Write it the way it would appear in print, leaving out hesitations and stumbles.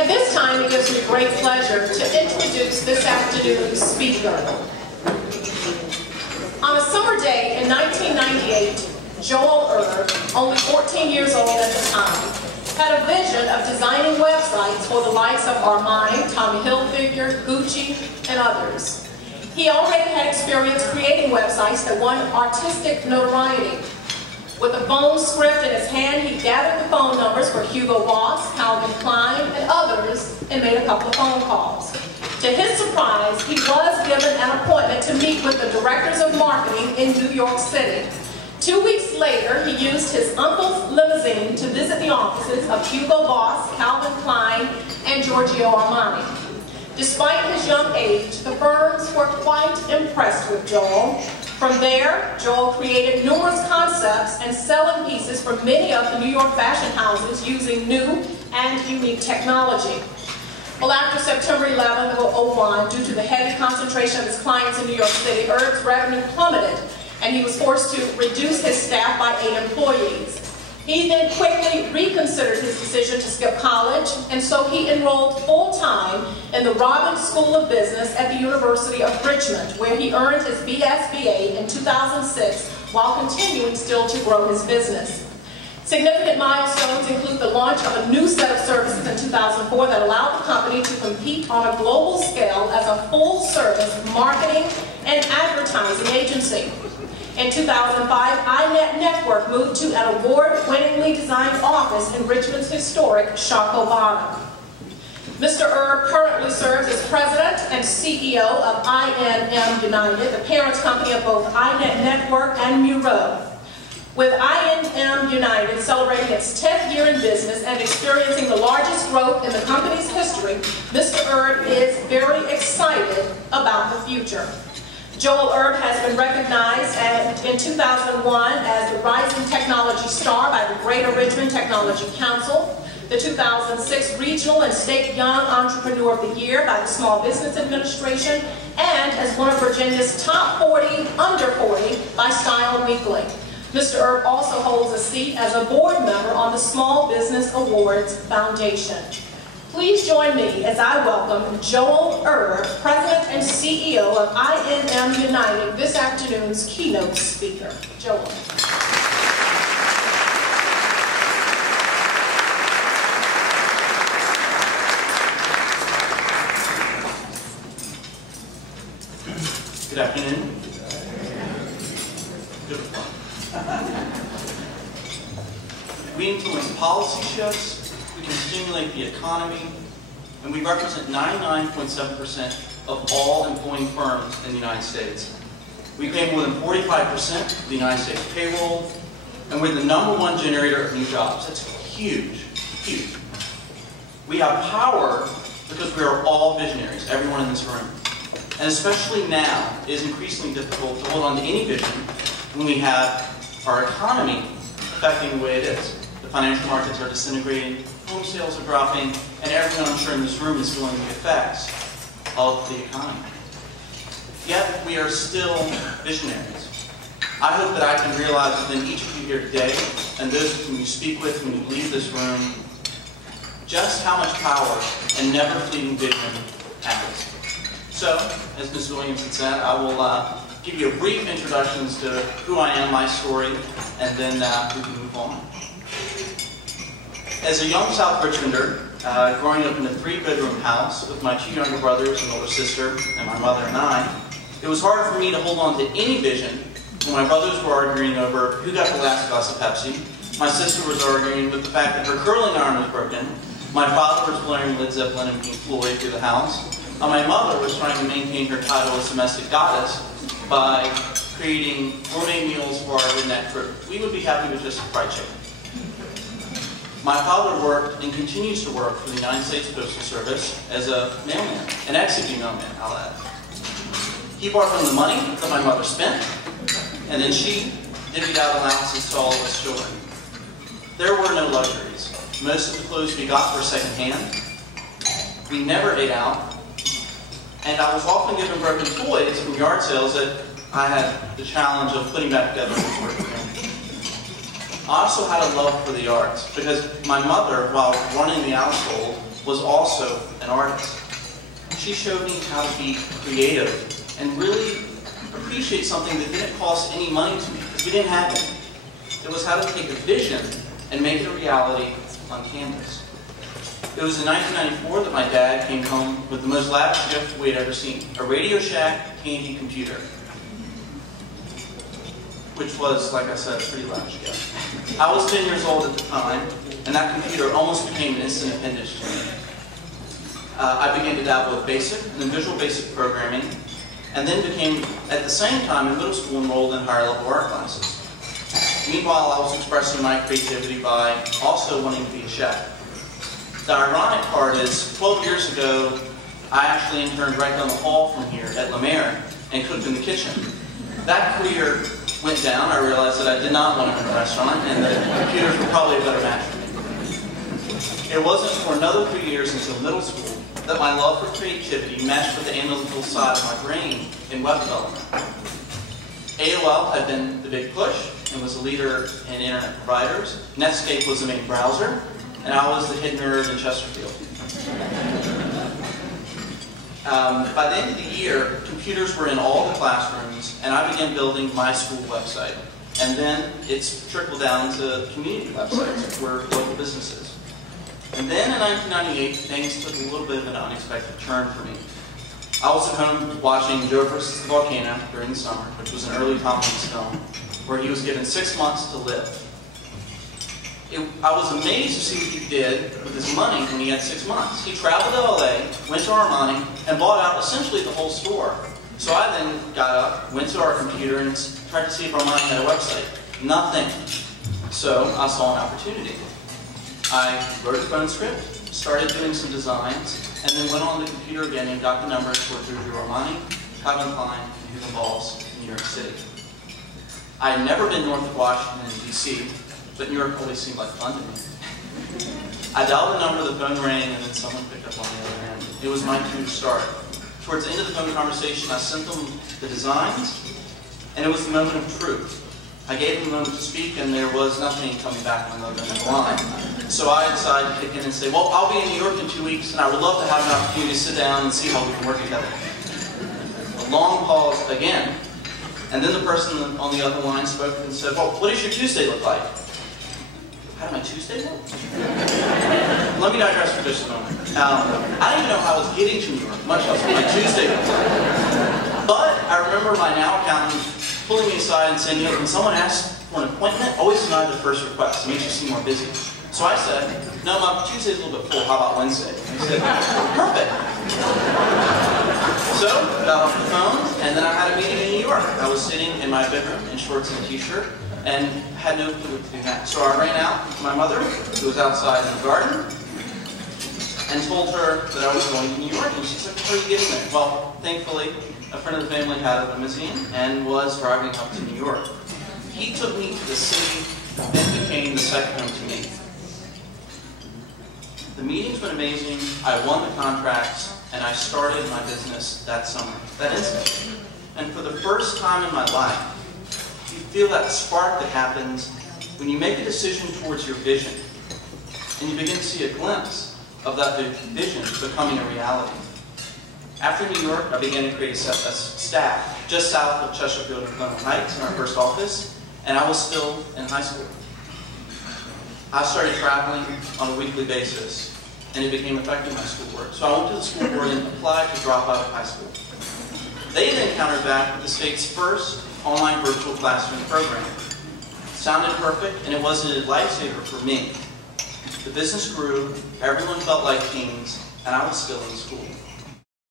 At this time, it gives me great pleasure to introduce this afternoon's speaker. On a summer day in 1998, Joel Erb, only 14 years old at the time, had a vision of designing websites for the likes of Armani, Tommy Hilfiger, Gucci, and others. He already had experience creating websites that won artistic notoriety. With a phone script in his hand, he gathered the phone numbers for Hugo Boss, Calvin Klein, and others, and made a couple of phone calls. To his surprise, he was given an appointment to meet with the directors of marketing in New York City. 2 weeks later, he used his uncle's limousine to visit the offices of Hugo Boss, Calvin Klein, and Giorgio Armani. Despite his young age, the firms were quite impressed with Joel. From there, Joel created numerous concepts and selling pieces for many of the New York fashion houses using new and unique technology. Well, after September 11th of 2001, due to the heavy concentration of his clients in New York City, Erb's revenue plummeted, and he was forced to reduce his staff by 8 employees. He then quickly reconsidered his decision to skip college, and so he enrolled full-time in the Robbins School of Business at the University of Richmond, where he earned his B.S.B.A. in 2006 while continuing still to grow his business. Significant milestones include the launch of a new set of services in 2004 that allowed the company to compete on a global scale as a full-service marketing and advertising agency. In 2005, Inet Network moved to an award-winningly designed office in Richmond's historic Shockoe bottom. Mr. Erb currently serves as president and CEO of INM United, the parent company of both Inet Network and Muroe. With INM United celebrating its 10th year in business and experiencing the largest growth in the company's history, Mr. Erb is very excited about the future. Joel Erb has been recognized in 2001 as the Rising Technology Star by the Greater Richmond Technology Council, the 2006 Regional and State Young Entrepreneur of the Year by the Small Business Administration, and as one of Virginia's top 40 under 40 by Style Weekly. Mr. Erb also holds a seat as a board member on the Small Business Awards Foundation. Please join me as I welcome Joel Erb, President and CEO of INM United, this afternoon's keynote speaker. Joel. Good afternoon. We influence policy shifts, we can stimulate the economy, and we represent 99.7% of all employing firms in the United States. We pay more than 45% of the United States payroll, and we're the #1 generator of new jobs. That's huge, huge. We have power because we are all visionaries, everyone in this room. And especially now, it is increasingly difficult to hold on to any vision when we have our economy affecting the way it is. The financial markets are disintegrating, home sales are dropping, and everyone I'm sure in this room is feeling the effects of the economy. Yet, we are still visionaries. I hope that I can realize within each of you here today, and those whom you speak with when you leave this room, just how much power and never-fleeting vision has. So, as Ms. Williams had said, I will give you a brief introduction as to who I am, my story, and then we can move on. As a young South Richmonder, growing up in a 3-bedroom house with my 2 younger brothers, an older sister, and my mother and I, it was hard for me to hold on to any vision when my brothers were arguing over who got the last glass of Pepsi. My sister was arguing with the fact that her curling iron was broken. My father was blaring Led Zeppelin and Pink Floyd through the house. My mother was trying to maintain her title as domestic goddess by creating gourmet meals for our redneck crew. We would be happy with just fried chicken. My father worked and continues to work for the United States Postal Service as a mailman, an executive mailman, I'll add. He brought home the money that my mother spent, and then she divvied out allowances to all of us children. There were no luxuries. Most of the clothes we got were secondhand. We never ate out. And I was often given broken toys from yard sales that I had the challenge of putting back together. I also had a love for the arts because my mother, while running the household, was also an artist. She showed me how to be creative and really appreciate something that didn't cost any money to me, because we didn't have it. It was how to take a vision and make it a reality on canvas. It was in 1994 that my dad came home with the most lavish gift we had ever seen, a Radio Shack Tandy computer, which was, like I said, a pretty lavish gift. I was 10 years old at the time, and that computer almost became an instant appendage to me. I began to dabble with BASIC and then Visual Basic programming, and then became, at the same time, in middle school, enrolled in higher level art classes. Meanwhile, I was expressing my creativity by also wanting to be a chef. The ironic part is, 12 years ago, I actually interned right down the hall from here at La Mer and cooked in the kitchen. That career went down. I realized that I did not want to run a restaurant, and that computers were probably a better match for me. It wasn't for another 3 years until middle school that my love for creativity matched with the analytical side of my brain in web development. AOL had been the big push and was a leader in internet providers. Netscape was the main browser, and I was the hidden nerd in Chesterfield. By the end of the year, computers were in all the classrooms, and I began building my school website. And then it's trickled down to community websites for local businesses. And then in 1998, things took a little bit of an unexpected turn for me. I was at home watching Joe vs. the Volcano during the summer, which was an early Tom Hanks film, where he was given 6 months to live. I was amazed to see what he did with his money when he had 6 months. He traveled to LA, went to Armani, and bought out essentially the whole store. So I then got up, went to our computer, and tried to see if Armani had a website. Nothing. So I saw an opportunity. I wrote a phone script, started doing some designs, and then went on the computer again and got the numbers for Giorgio Armani, Calvin Klein, and Hugo Boss in New York City. I had never been north of Washington, D.C., but New York always seemed like fun to me. I dialed the number, the phone rang, and then someone picked up on the other end. It was my cue to start. Towards the end of the phone conversation, I sent them the designs, and it was the moment of truth. I gave them a moment to speak, and there was nothing coming back from them in the line. So I decided to kick in and say, well, I'll be in New York in 2 weeks, and I would love to have an opportunity to sit down and see how we can work together. A long pause again, and then the person on the other line spoke and said, well, what does your Tuesday look like? How did my Tuesday look? Let me digress for just a moment. I didn't even know how I was getting to New York, much less what my Tuesday looked like. But I remember my now accountant pulling me aside and saying, you know, when someone asks for an appointment, always deny the first request. It makes you seem more busy. So I said, no, my Tuesday's a little bit full. How about Wednesday? And he said, perfect. So, got off the phone, and then I had a meeting in New York. I was sitting in my bedroom in shorts and a t-shirt, and had no clue what to do next. So I ran out to my mother, who was outside in the garden, and told her that I was going to New York. And she's like, how are you getting there? Well, thankfully, a friend of the family had a limousine and was driving up to New York. He took me to the city that became the second home to me. The meetings went amazing. I won the contracts, and I started my business that summer, that instant. And for the first time in my life, you feel that spark that happens when you make a decision towards your vision, and you begin to see a glimpse of that vision becoming a reality. After New York, I began to create a staff just south of Chesterfield and Clement Heights in our first office, and I was still in high school. I started traveling on a weekly basis, and it became affecting my schoolwork. So I went to the school board and applied to drop out of high school. They then countered back with the state's first online virtual classroom program. It sounded perfect, and it was a lifesaver for me. The business grew, everyone felt like kings, and I was still in school.